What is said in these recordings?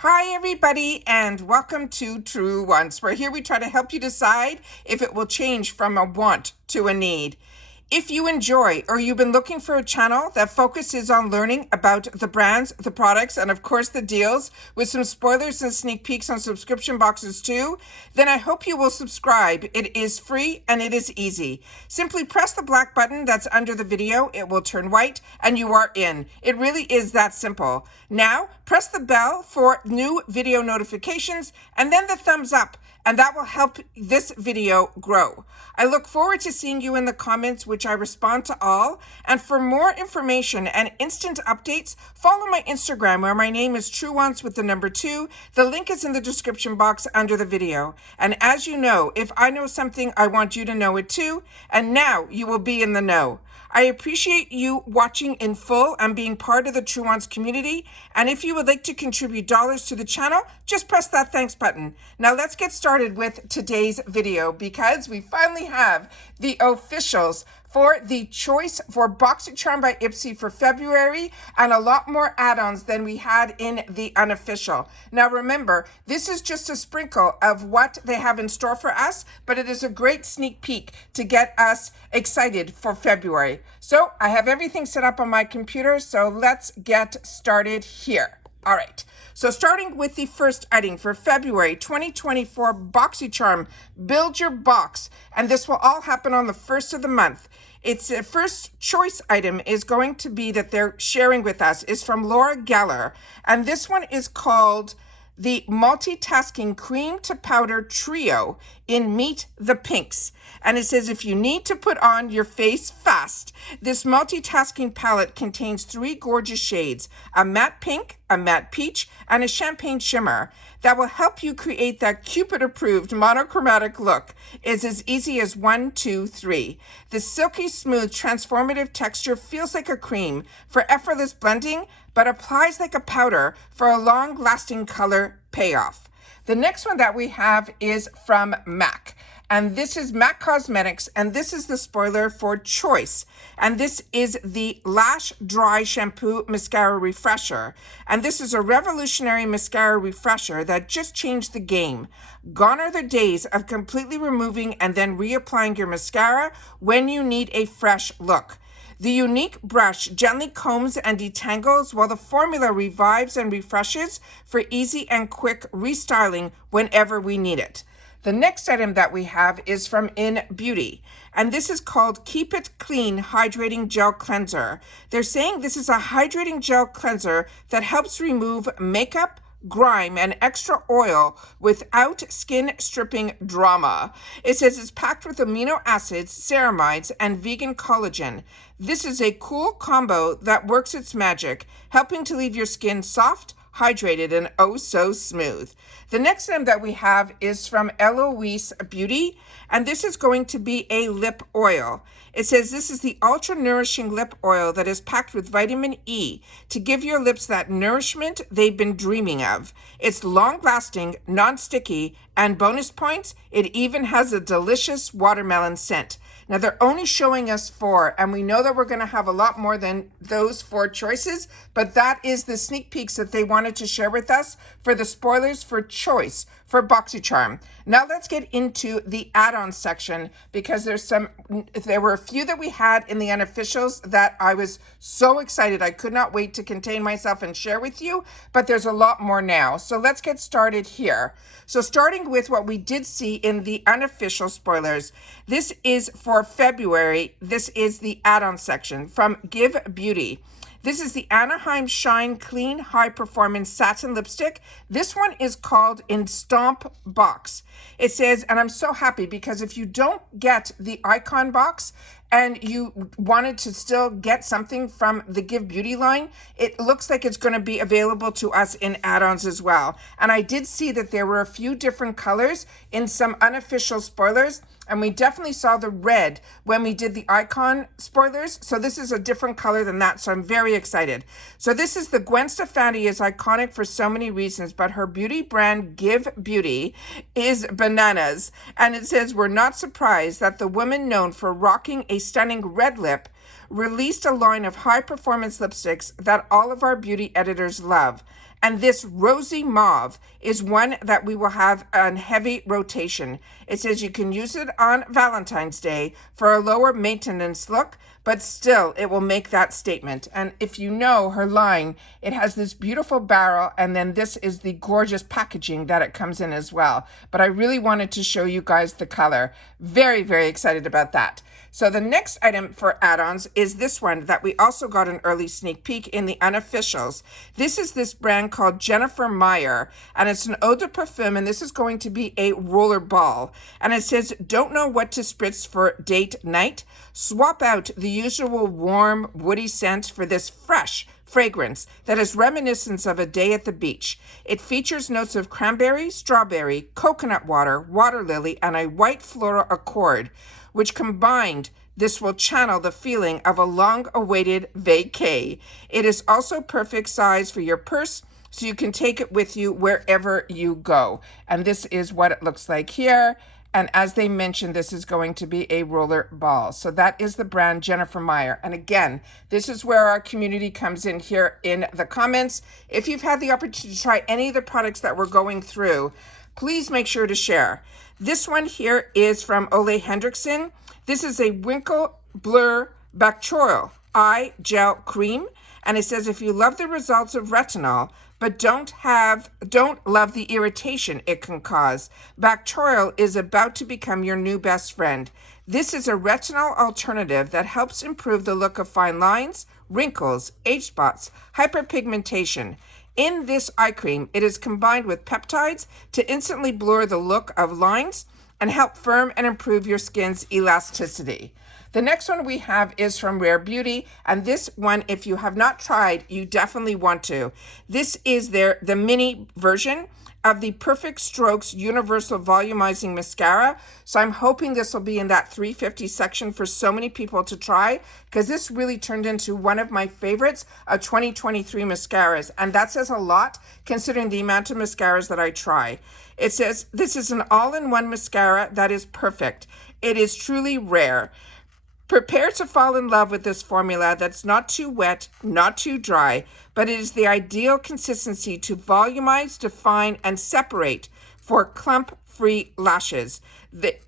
Hi everybody and welcome to Truewants, where here we try to help you decide if it will change from a want to a need. If you enjoy or you've been looking for a channel that focuses on learning about the brands, the products, and of course the deals with some spoilers and sneak peeks on subscription boxes too, then I hope you will subscribe. It is free and it is easy. Simply press the black button that's under the video. It will turn white and you are in. It really is that simple. Now, press the bell for new video notifications and then the thumbs up, and that will help this video grow. I look forward to seeing you in the comments, which I respond to all. And for more information and instant updates, follow my Instagram, where my name is Truewants with the number 2. The link is in the description box under the video. And as you know, if I know something, I want you to know it too. And now you will be in the know. I appreciate you watching in full and being part of the Truewants community. And if you would like to contribute dollars to the channel, just press that thanks button. Now let's get started with today's video, because we finally have the officials for the choice for Boxycharm by IPSY for February, and a lot more add-ons than we had in the unofficial. Now remember, this is just a sprinkle of what they have in store for us, but it is a great sneak peek to get us excited for February. So I have everything set up on my computer, so let's get started here. All right. So starting with the first item for February 2024 Boxycharm, Build Your Box. And this will all happen on the 1st of the month. Its first choice item is going to be that they're sharing with us is from Laura Geller. And this one is called the Multitasking Cream to Powder Trio in Meet the Pinks. And it says, if you need to put on your face fast, this multitasking palette contains 3 gorgeous shades, a matte pink, a matte peach, and a champagne shimmer that will help you create that Cupid-approved monochromatic look. It's as easy as 1, 2, 3. The silky smooth transformative texture feels like a cream for effortless blending, but applies like a powder for a long-lasting color payoff. The next one that we have is from MAC. And this is MAC Cosmetics, and this is the spoiler for Choice. And this is the Lash Dry Shampoo Mascara Refresher. And this is a revolutionary mascara refresher that just changed the game. Gone are the days of completely removing and then reapplying your mascara when you need a fresh look. The unique brush gently combs and detangles, while the formula revives and refreshes for easy and quick restyling whenever we need it. The next item that we have is from In Beauty, and this is called Keep It Clean Hydrating Gel Cleanser. They're saying this is a hydrating gel cleanser that helps remove makeup, grime, and extra oil without skin stripping drama. It says it's packed with amino acids, ceramides, and vegan collagen. This is a cool combo that works its magic, helping to leave your skin soft, hydrated, and oh so smooth. The next item that we have is from Eloise Beauty, and this is going to be a lip oil. It says this is the ultra nourishing lip oil that is packed with vitamin E to give your lips that nourishment they've been dreaming of. It's long lasting, non-sticky, and bonus points, it even has a delicious watermelon scent. Now they're only showing us 4, and we know that we're going to have a lot more than those 4 choices, but that is the sneak peeks that they wanted to share with us for the spoilers for Choice for Boxycharm. Now let's get into the add-on section, because there were a few that we had in the unofficials that I was so excited I could not wait to contain myself and share with you, but there's a lot more now. So let's get started here. So starting with what we did see in the unofficial spoilers, this is for February. This is the add-on section from Give Beauty. This is the Anaheim Shine Clean High Performance Satin Lipstick. This one is called in Stomp Box. It says, and I'm so happy because if you don't get the icon box and you wanted to still get something from the Give Beauty line, it looks like it's going to be available to us in add-ons as well. And I did see that there were a few different colors in some unofficial spoilers. And we definitely saw the red when we did the icon spoilers. So this is a different color than that. So I'm very excited. So this is the Gwen Stefani is iconic for so many reasons, but her beauty brand Give Beauty is bananas. And it says, we're not surprised that the woman known for rocking a stunning red lip released a line of high performance lipsticks that all of our beauty editors love. And this rosy mauve is one that we will have on heavy rotation. It says you can use it on Valentine's Day for a lower maintenance look, but still it will make that statement. And if you know her line, it has this beautiful barrel, and then this is the gorgeous packaging that it comes in as well. But I really wanted to show you guys the color. Very, very excited about that. So the next item for add-ons is this one that we also got an early sneak peek in the unofficials. This is this brand called Jennifer Meyer, and it's an eau de parfum, and this is going to be a roller ball. And it says, don't know what to spritz for date night? Swap out the usual warm, woody scent for this fresh fragrance that is reminiscent of a day at the beach. It features notes of cranberry, strawberry, coconut water, water lily, and a white floral accord, which combined, this will channel the feeling of a long-awaited vacay. It is also perfect size for your purse, so you can take it with you wherever you go. And this is what it looks like here. And as they mentioned, this is going to be a roller ball. So that is the brand Jennifer Meyer. And again, this is where our community comes in here in the comments. If you've had the opportunity to try any of the products that we're going through, please make sure to share. This one here is from Oay Hendrickson. This is a Wrinkle Blur Bacterial Eye Gel Cream. And it says if you love the results of retinol, but don't love the irritation it can cause, Bacterial is about to become your new best friend. This is a retinol alternative that helps improve the look of fine lines, wrinkles, age spots, hyperpigmentation. In this eye cream, it is combined with peptides to instantly blur the look of lines and help firm and improve your skin's elasticity. The next one we have is from Rare Beauty, and this one, if you have not tried, you definitely want to. This is the mini version of the Perfect Strokes Universal Volumizing Mascara. So I'm hoping this will be in that 350 section for so many people to try, because this really turned into one of my favorites of 2023 mascaras. And that says a lot considering the amount of mascaras that I try. It says, this is an all-in-one mascara that is perfect. It is truly rare. Prepare to fall in love with this formula that's not too wet, not too dry, but it is the ideal consistency to volumize, define, and separate for clump-free lashes. It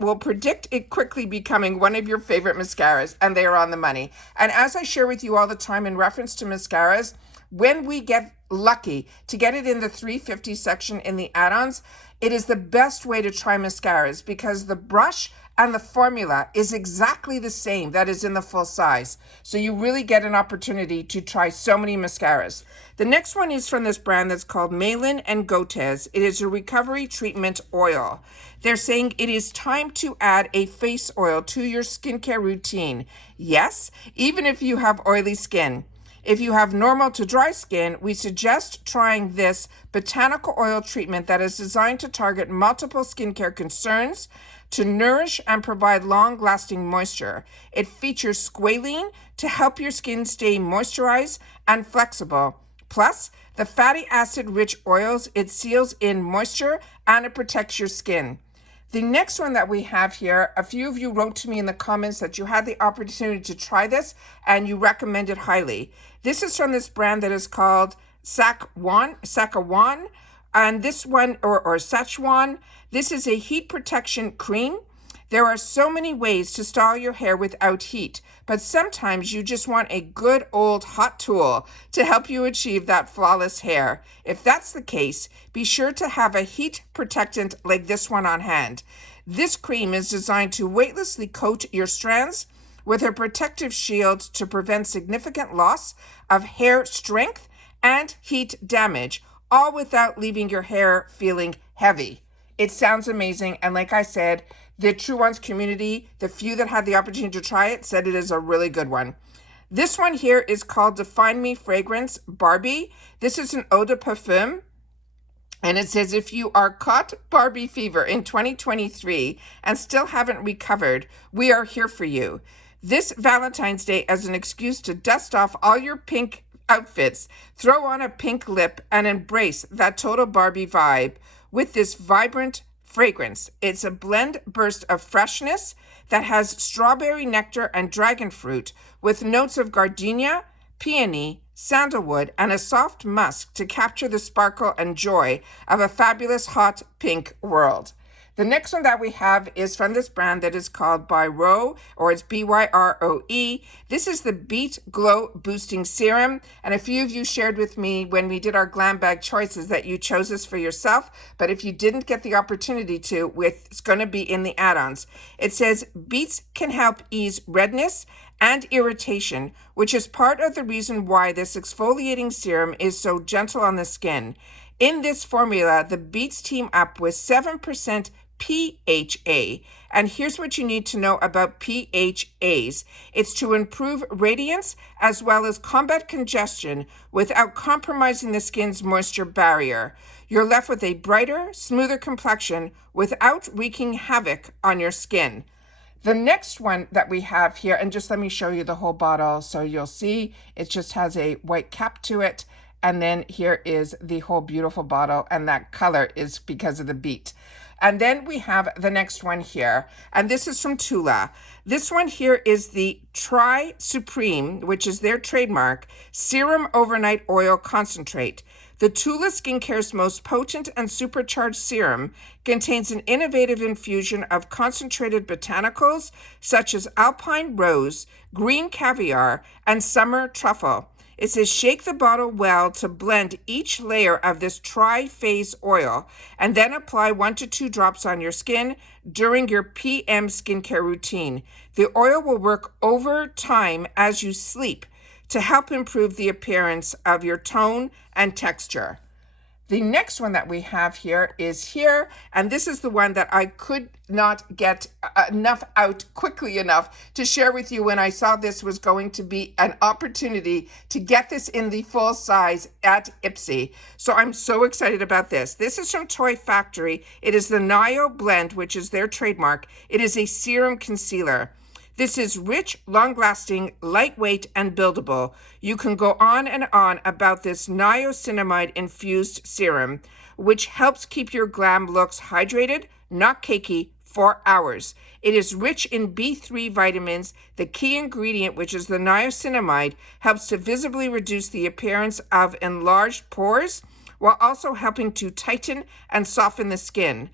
will predict it quickly becoming one of your favorite mascaras, and they are on the money. And as I share with you all the time in reference to mascaras, when we get lucky to get it in the 350 section in the add-ons, it is the best way to try mascaras because the brush and the formula is exactly the same that is in the full size. So you really get an opportunity to try so many mascaras. The next one is from this brand that's called Menin and Gotes. It is a recovery treatment oil. They're saying it is time to add a face oil to your skincare routine. Yes, even if you have oily skin. If you have normal to dry skin, we suggest trying this botanical oil treatment that is designed to target multiple skincare concerns to nourish and provide long-lasting moisture. It features squalene to help your skin stay moisturized and flexible. Plus, the fatty acid-rich oils, it seals in moisture and it protects your skin. The next one that we have here, a few of you wrote to me in the comments that you had the opportunity to try this and you recommend it highly. This is from this brand that is called Satchan, and this one, or Satchan, this is a heat protection cream. There are so many ways to style your hair without heat, but sometimes you just want a good old hot tool to help you achieve that flawless hair. If that's the case, be sure to have a heat protectant like this one on hand. This cream is designed to weightlessly coat your strands with a protective shield to prevent significant loss of hair strength and heat damage, all without leaving your hair feeling heavy. It sounds amazing, and like I said, the Truewants community, the few that had the opportunity to try it, said it is a really good one. This one here is called Define Me Fragrance Barbie. This is an eau de parfum, and it says if you are caught Barbie fever in 2023 and still haven't recovered, we are here for you. This Valentine's Day as an excuse to dust off all your pink outfits, throw on a pink lip, and embrace that total Barbie vibe with this vibrant fragrance. It's a blend burst of freshness that has strawberry nectar and dragon fruit with notes of gardenia, peony, sandalwood, and a soft musk to capture the sparkle and joy of a fabulous hot pink world. The next one that we have is from this brand that is called Byro, or it's Byroe. This is the Beat Glow Boosting Serum. And a few of you shared with me when we did our glam bag choices that you chose this for yourself. But if you didn't get the opportunity to, it's going to be in the add-ons. It says Beats can help ease redness and irritation, which is part of the reason why this exfoliating serum is so gentle on the skin. In this formula, the Beats team up with 7% PHA. And here's what you need to know about PHAs. It's to improve radiance as well as combat congestion without compromising the skin's moisture barrier. You're left with a brighter, smoother complexion without wreaking havoc on your skin. The next one that we have here, and just let me show you the whole bottle so you'll see, it just has a white cap to it. And then here is the whole beautiful bottle, and that color is because of the beet. And then we have the next one here, and this is from Tula. This one here is the Tri Supreme, which is their trademark, Serum Overnight Oil Concentrate. The Tula Skincare's most potent and supercharged serum contains an innovative infusion of concentrated botanicals such as alpine rose, green caviar, and summer truffle. It says shake the bottle well to blend each layer of this tri-phase oil and then apply 1 to 2 drops on your skin during your PM skincare routine. The oil will work over time as you sleep to help improve the appearance of your tone and texture. The next one that we have here is here, and this is the one that I could not get enough out quickly enough to share with you when I saw this was going to be an opportunity to get this in the full size at IPSY. So I'm so excited about this. This is from Toy Factory. It is the Nio Blend, which is their trademark. It is a serum concealer. This is rich, long-lasting, lightweight, and buildable. You can go on and on about this niacinamide-infused serum, which helps keep your glam looks hydrated, not cakey, for hours. It is rich in B3 vitamins. The key ingredient, which is the niacinamide, helps to visibly reduce the appearance of enlarged pores, while also helping to tighten and soften the skin.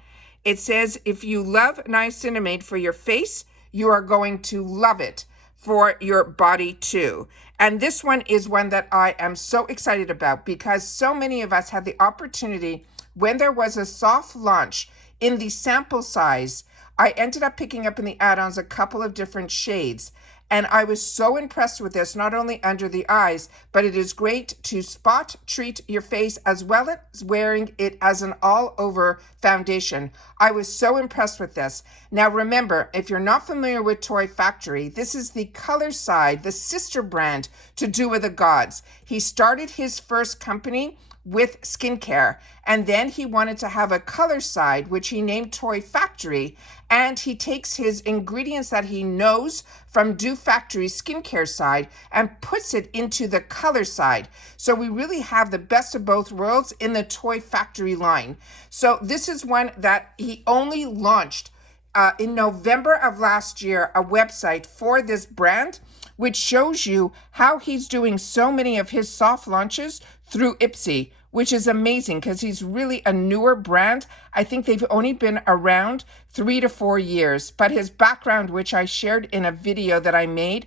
It says if you love niacinamide for your face, you are going to love it for your body too. And this one is one that I am so excited about because so many of us had the opportunity when there was a soft launch in the sample size. I ended up picking up in the add-ons a couple of different shades. And I was so impressed with this, not only under the eyes, but it is great to spot treat your face as well as wearing it as an all-over foundation. I was so impressed with this. Now remember, if you're not familiar with Toy Factory, this is the color side, the sister brand to Do With The Gods. He started his first company with skincare, and then he wanted to have a color side, which he named Toy Factory, and he takes his ingredients that he knows from Do Factory's skincare side and puts it into the color side. So we really have the best of both worlds in the Toy Factory line. So this is one that he only launched in November of last year, a website for this brand, which shows you how he's doing so many of his soft launches through IPSY, which is amazing because he's really a newer brand. I think they've only been around 3 to 4 years, but his background, which I shared in a video that I made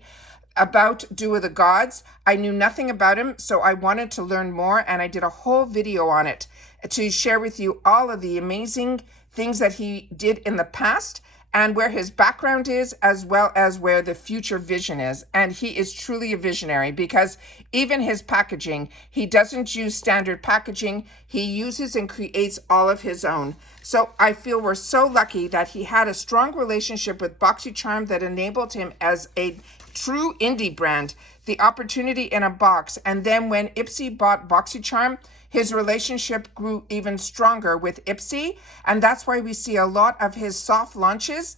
about Do With The Gods, I knew nothing about him, so I wanted to learn more, and I did a whole video on it to share with you all of the amazing things that he did in the past and where his background is, as well as where the future vision is. And he is truly a visionary because even his packaging, he doesn't use standard packaging. He uses and creates all of his own. So I feel we're so lucky that he had a strong relationship with Boxycharm that enabled him as a true indie brand, the opportunity in a box. And then when IPSY bought Boxycharm, his relationship grew even stronger with IPSY, and that's why we see a lot of his soft launches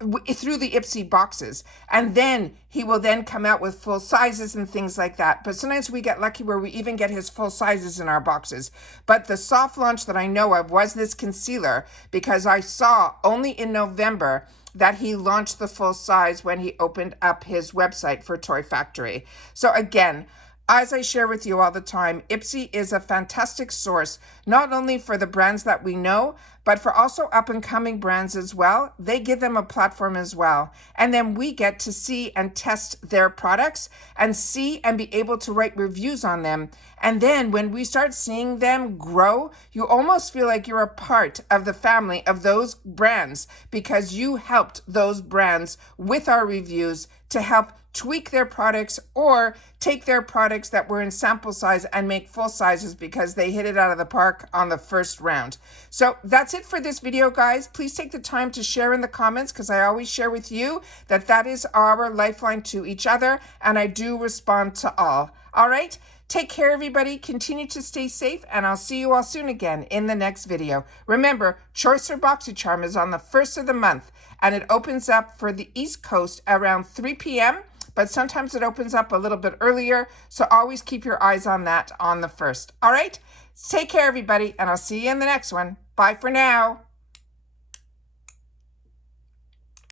through the IPSY boxes. And then he will then come out with full sizes and things like that. But sometimes we get lucky where we even get his full sizes in our boxes. But the soft launch that I know of was this concealer, because I saw only in November that he launched the full size when he opened up his website for Toy Factory. So again, As I share with you all the time, IPSY is a fantastic source, not only for the brands that we know, but for also up-and-coming brands as well. They give them a platform as well. And then we get to see and test their products and see and be able to write reviews on them. And then when we start seeing them grow, you almost feel like you're a part of the family of those brands because you helped those brands with our reviews to help tweak their products or take their products that were in sample size and make full sizes because they hit it out of the park on the first round. So that's it for this video, guys. Please take the time to share in the comments because I always share with you that that is our lifeline to each other, and I do respond to all. All right? Take care, everybody. Continue to stay safe, and I'll see you all soon again in the next video. Remember, Choice for Boxycharm is on the 1st of the month, and it opens up for the East Coast around 3 p.m., but sometimes it opens up a little bit earlier, so always keep your eyes on that on the 1st. All right? Take care, everybody, and I'll see you in the next one. Bye for now.